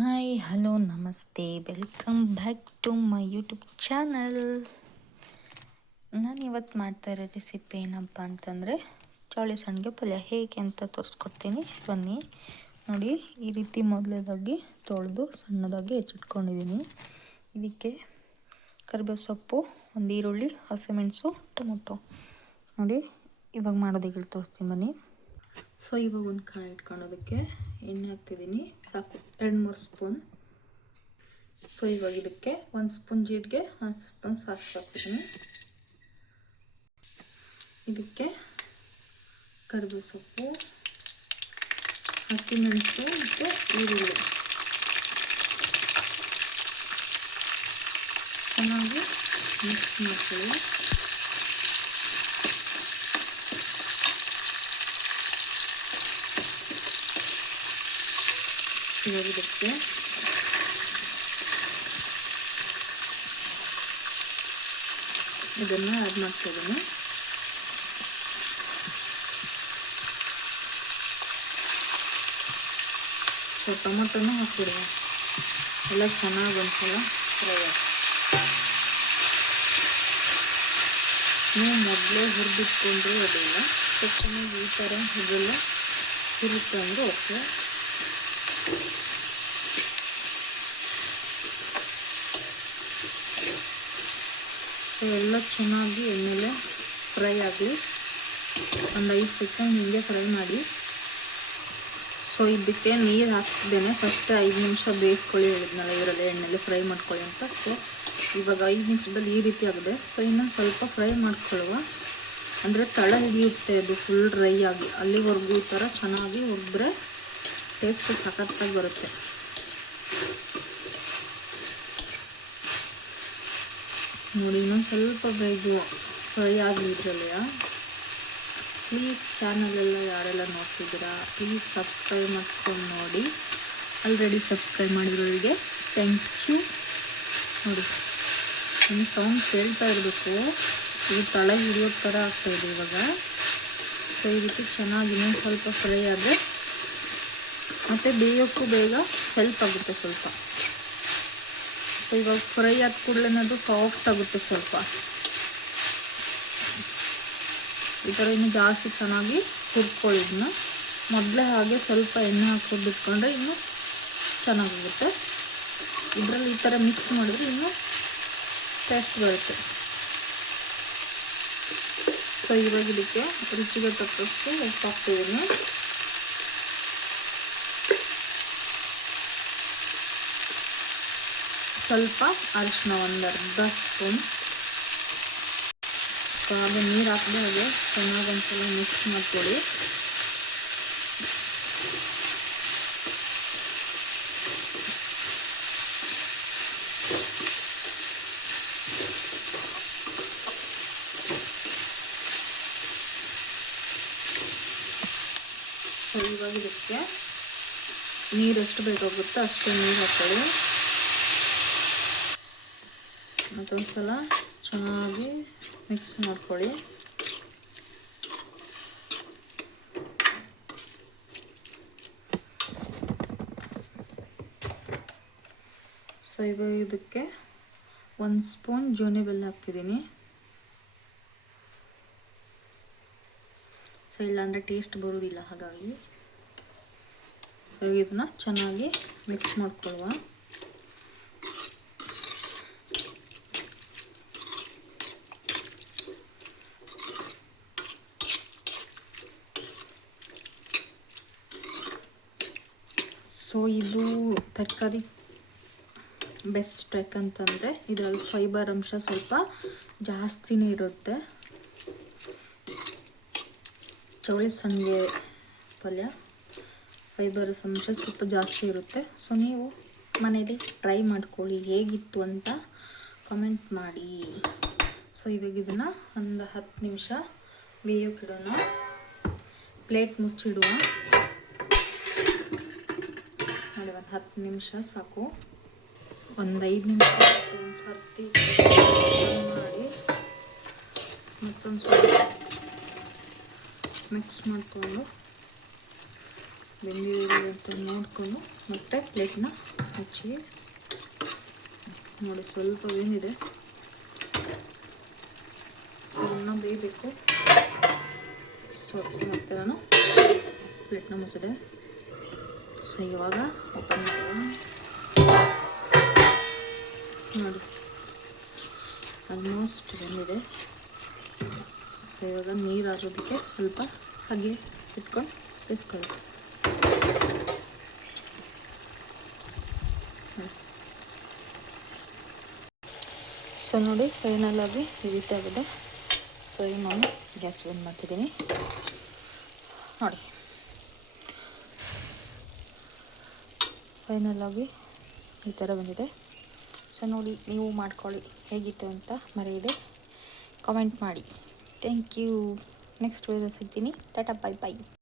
Hi hello ನಮಸ್ತೆ, welcome back to my YouTube channel. ನಾನು ಇವತ್ತು ಮಾಡ್ತಾ ಇರೋ ರೆಸಿಪಿ ಏನಪ್ಪ ಅಂತಂದರೆ ಚೌಳಿ ಸಂಡಿಗೆ ಪಲ್ಯ ಹೇಗೆ ಅಂತ ತೋರಿಸ್ಕೊಡ್ತೀನಿ. ಬನ್ನಿ ನೋಡಿ. ಈ ರೀತಿ ಮೊದಲೇದಾಗಿ ತೊಳೆದು ಸಣ್ಣದಾಗಿ ಹೆಚ್ಚಿಟ್ಕೊಂಡಿದ್ದೀನಿ. ಇದಕ್ಕೆ ಕರಿಬೇವು ಸೊಪ್ಪು, ಒಂದು ಈರುಳ್ಳಿ, ಹಸಿಮೆಣಸು, ಟೊಮೊಟೊ. ನೋಡಿ ಇವಾಗ ಮಾಡೋದಕ್ಕೆ ತೋರಿಸ್ತೀನಿ ಬನ್ನಿ. ಸೊ ಇವಾಗ ಒಂದು ಕಡಾಯಿ ಇಟ್ಕೊಳ್ಳೋದಕ್ಕೆ ಎಣ್ಣೆ ಹಾಕ್ತಿದ್ದೀನಿ, ಸಾಕು 2-3 ಸ್ಪೂನ್. ಸೊ ಇವಾಗ ಇದಕ್ಕೆ 1 ಸ್ಪೂನ್ ಜೀರಿಗೆ, 1 ಸ್ಪೂನ್ ಸಾಸಿವೆ ಹಾಕ್ತಿದ್ದೀನಿ. ಇದಕ್ಕೆ ಕರಿಬೇವು ಸೊಪ್ಪು, ಹಸಿಮೆಣಸು ಮತ್ತು ಈರುಳ್ಳಿ ಚೆನ್ನಾಗಿ ಮಿಕ್ಸ್ ಮಾಡ್ಕೊಳ್ಳಿ. ಇವಾಗ ಇದಕ್ಕೆ ಇದನ್ನು ಆ್ಯಡ್ ಮಾಡ್ತಿದ್ದೀನಿ. ಸೊ ಟೊಮೊಟೊನೂ ಹಾಕ್ಬಿಡುವ, ಎಲ್ಲ ಚೆನ್ನಾಗಿ ಒಂದ್ಸಲ ಫ್ರೈ ಆಗಿ. ನೀವು ಮೊದಲೇ ಹುರಿದಿಟ್ಕೊಂಡ್ರೆ ಅದೆಲ್ಲ ಚೆನ್ನಾಗಿ ಈ ಥರ ಇದೆಲ್ಲ ಹುರಿತು ಅಂದರೆ ಓಕೆ. ಸೊ ಎಲ್ಲ ಚೆನ್ನಾಗಿ ಎಣ್ಣೆಲೆ ಫ್ರೈ ಆಗಲಿ, ಒಂದು 5 ಸೆಕೆಂಡ್ ಹಿಂಗೆ ಫ್ರೈ ಮಾಡಿ. ಸೊ ಇದಕ್ಕೆ ನೀರು ಹಾಕ್ತಿದ್ದೇನೆ, ಫಸ್ಟ್ 5 ನಿಮಿಷ ಬೇಯಿಸ್ಕೊಳ್ಳಿ ಹೇಳಿದ್ನಲ್ಲ ಇದರಲ್ಲಿ ಎಣ್ಣೆಲೆ ಫ್ರೈ ಮಾಡ್ಕೊಳ್ಳಿ ಅಂತ. ಸೊ ಇವಾಗ 5 ನಿಮಿಷದಲ್ಲಿ ಈ ರೀತಿ ಆಗಿದೆ. ಸೊ ಇನ್ನೊಂದು ಸ್ವಲ್ಪ ಫ್ರೈ ಮಾಡ್ಕೊಳ್ಳುವ, ಅಂದರೆ ತಳ ಹಿಡಿಯುತ್ತೆ ಅದು ಫುಲ್ ಡ್ರೈ ಆಗಿ. ಅಲ್ಲಿವರೆಗೂ ಈ ಥರ ಚೆನ್ನಾಗಿ ಹುರಿದ್ರೆ ಟೇಸ್ಟ್ ಸಖತ್ತಾಗಿ ಬರುತ್ತೆ. ನೋಡಿ ಇನ್ನೊಂದು ಸ್ವಲ್ಪ ಬೇಗ ಫ್ರೈ ಆಗಲಿ ಇದರಲ್ಲಿಯ. ಪ್ಲೀಸ್ ಚಾನಲೆಲ್ಲ ಯಾರೆಲ್ಲ ನೋಡ್ತಿದ್ದೀರಾ ಪ್ಲೀಸ್ ಸಬ್ಸ್ಕ್ರೈಬ್ ಮಾಡ್ಕೊಂಡು ನೋಡಿ. ಆಲ್ರೆಡಿ ಸಬ್ಸ್ಕ್ರೈಬ್ ಮಾಡಿರೋರಿಗೆ ಥ್ಯಾಂಕ್ ಯು. ನೋಡಿ ನಿಮ್ಮ ಸೌಂಡ್ ಕೇಳ್ತಾ ಇರಬೇಕು, ಇದು ತಳ ಹಿಡಿಯೋ ಥರ ಆಗ್ತಾಯಿದೆ ಇವಾಗ. ಸೊ ಈ ರೀತಿ ಚೆನ್ನಾಗಿ ಇನ್ನೊಂದು ಸ್ವಲ್ಪ ಫ್ರೈ ಆದರೆ ಮತ್ತು ಬೇಯೋಕ್ಕೂ ಬೇಗ ಹೆಲ್ಪ್ ಆಗುತ್ತೆ ಸ್ವಲ್ಪ. ಸೊ ಇವಾಗ ಫ್ರೈ ಆದ ಕೂಡಲೇ ಅದು ಸಾಫ್ಟ್ ಆಗುತ್ತೆ ಸ್ವಲ್ಪ. ಈ ಥರ ಇನ್ನೂ ಜಾಸ್ತಿ ಚೆನ್ನಾಗಿ ಹುರ್ಕೊಳ್ಳಿ. ಇದನ್ನ ಮೊದಲೇ ಹಾಗೆ ಸ್ವಲ್ಪ ಎಣ್ಣೆ ಹಾಕ್ಕೊಂಡು ಬಿಟ್ಕೊಂಡ್ರೆ ಇನ್ನೂ ಚೆನ್ನಾಗುತ್ತೆ. ಇದರಲ್ಲಿ ಈ ಥರ ಮಿಕ್ಸ್ ಮಾಡಿದ್ರೆ ಇನ್ನೂ ಟೇಸ್ಟ್ ಬರುತ್ತೆ. ಸೊ ಇವಾಗ ಇದಕ್ಕೆ ರುಚಿಗೆ ತಕ್ಕಷ್ಟು ಉಪ್ಪು ಹಾಕ್ತಿದ್ದೀನಿ. ಸ್ವಲ್ಪ ಅರಿಶಿನ, ಒಂದು ಅರ್ಧ ಸ್ಪೂನ್. ಸೊ ಹಾಗೆ ನೀರು ಹಾಕಿದೆ ಹಾಗೆ ಚೆನ್ನಾಗಿ ಒಂದ್ಸಲ ಮಿಕ್ಸ್ ಮಾಡ್ಕೊಳ್ಳಿ. ಸೊ ಇವಾಗ ಇದಕ್ಕೆ ನೀರು ಎಷ್ಟು ಬೇಕಾಗುತ್ತೋ ಅಷ್ಟೇ ನೀರು ಹಾಕೊಳ್ಳಿ. ಮತ್ತೊಂದ್ಸಲ ಚೆನ್ನಾಗಿ ಮಿಕ್ಸ್ ಮಾಡ್ಕೊಳ್ಳಿ. ಸೊ ಇವಾಗ ಇದಕ್ಕೆ 1 ಸ್ಪೂನ್ ಜೋನಿ ಬೆಲ್ಲ ಹಾಕ್ತಿದ್ದೀನಿ. ಸೊ ಇಲ್ಲಾಂದರೆ ಟೇಸ್ಟ್ ಬರೋದಿಲ್ಲ, ಹಾಗಾಗಿ ಇದನ್ನ ಚೆನ್ನಾಗಿ ಮಿಕ್ಸ್ ಮಾಡ್ಕೊಳ್ಳುವ. ಸೊ ಇದು ತರಕಾರಿ ಬೆಸ್ಟ್ ಯಾಕಂತಂದರೆ ಇದರಲ್ಲಿ ಫೈಬರ್ ಅಂಶ ಸ್ವಲ್ಪ ಜಾಸ್ತಿನೇ ಇರುತ್ತೆ. ಚೌಳಿ ಸಂಡಿಗೆ ಪಲ್ಯ ಫೈಬರ್ ಅಂಶ ಸ್ವಲ್ಪ ಜಾಸ್ತಿ ಇರುತ್ತೆ. ಸೊ ನೀವು ಮನೇಲಿ ಟ್ರೈ ಮಾಡ್ಕೊಳ್ಳಿ, ಹೇಗಿತ್ತು ಅಂತ ಕಮೆಂಟ್ ಮಾಡಿ. ಸೊ ಇವಾಗ ಇದನ್ನು ಒಂದು 10 ನಿಮಿಷ ಬೇಯೋಕ್ಕಿಡೋಣ. ಪ್ಲೇಟ್ ಮುಚ್ಚಿಡುವ. ನೋಡಿ ಒಂದು 10 ನಿಮಿಷ ಸಾಕು. ಒಂದು 5 ನಿಮಿಷ ಒಂದು ಸರ್ತಿ ಮಾಡಿ ಮತ್ತೊಂದು ಸ್ವಲ್ಪ ಮಿಕ್ಸ್ ಮಾಡಿಕೊಂಡು ಬೆಂದಿದೆ ಅಂತ ನೋಡಿಕೊಂಡು ಮತ್ತೆ ಪ್ಲೇಟ್ನ ಮುಚ್ಚಿ ನೋಡಿ ಸ್ವಲ್ಪ ಏನಿದೆ ಸಣ್ಣ ಬೇಯಬೇಕು. ಸೊ ಮತ್ತೆ ನಾನು ಪ್ಲೇಟ್ನ ಮುಚ್ಚಿದೆ. ಸೊ ಇವಾಗ ಓಪನ್ ನೋಡಿ ಆಲ್ಮೋಸ್ಟ್ ಬಂದಿದೆ. ಸೊ ಇವಾಗ ನೀರು ಹಾಕೋದಕ್ಕೆ ಸ್ವಲ್ಪ ಹಾಗೆ ಇಟ್ಕೊಂಡು ಬೇಯಿಸ್ಕೊಳ್ಳಿ. ಸೊ ನೋಡಿ ಫೈನಲ್ ಆಗಿ ಈ ರೀತಿ ಆಗಿದೆ. ಸೊ ಈಗ ನಾನು ಗ್ಯಾಸ್ ಬಂದ್ ಮಾಡ್ತಿದ್ದೀನಿ. ನೋಡಿ ಫೈನಲ್ ಆಗಿ ಈ ಥರ ಬಂದಿದೆ. ಸೊ ನೋಡಿ ನೀವು ಮಾಡ್ಕೊಳ್ಳಿ, ಹೇಗಿತ್ತು ಅಂತ ಮರೆಯದೆ ಕಾಮೆಂಟ್ ಮಾಡಿ. Thank you. ನೆಕ್ಸ್ಟ್ ವೀಡಿಯೋ ಸಿಗ್ತೀನಿ. Tata, bye bye.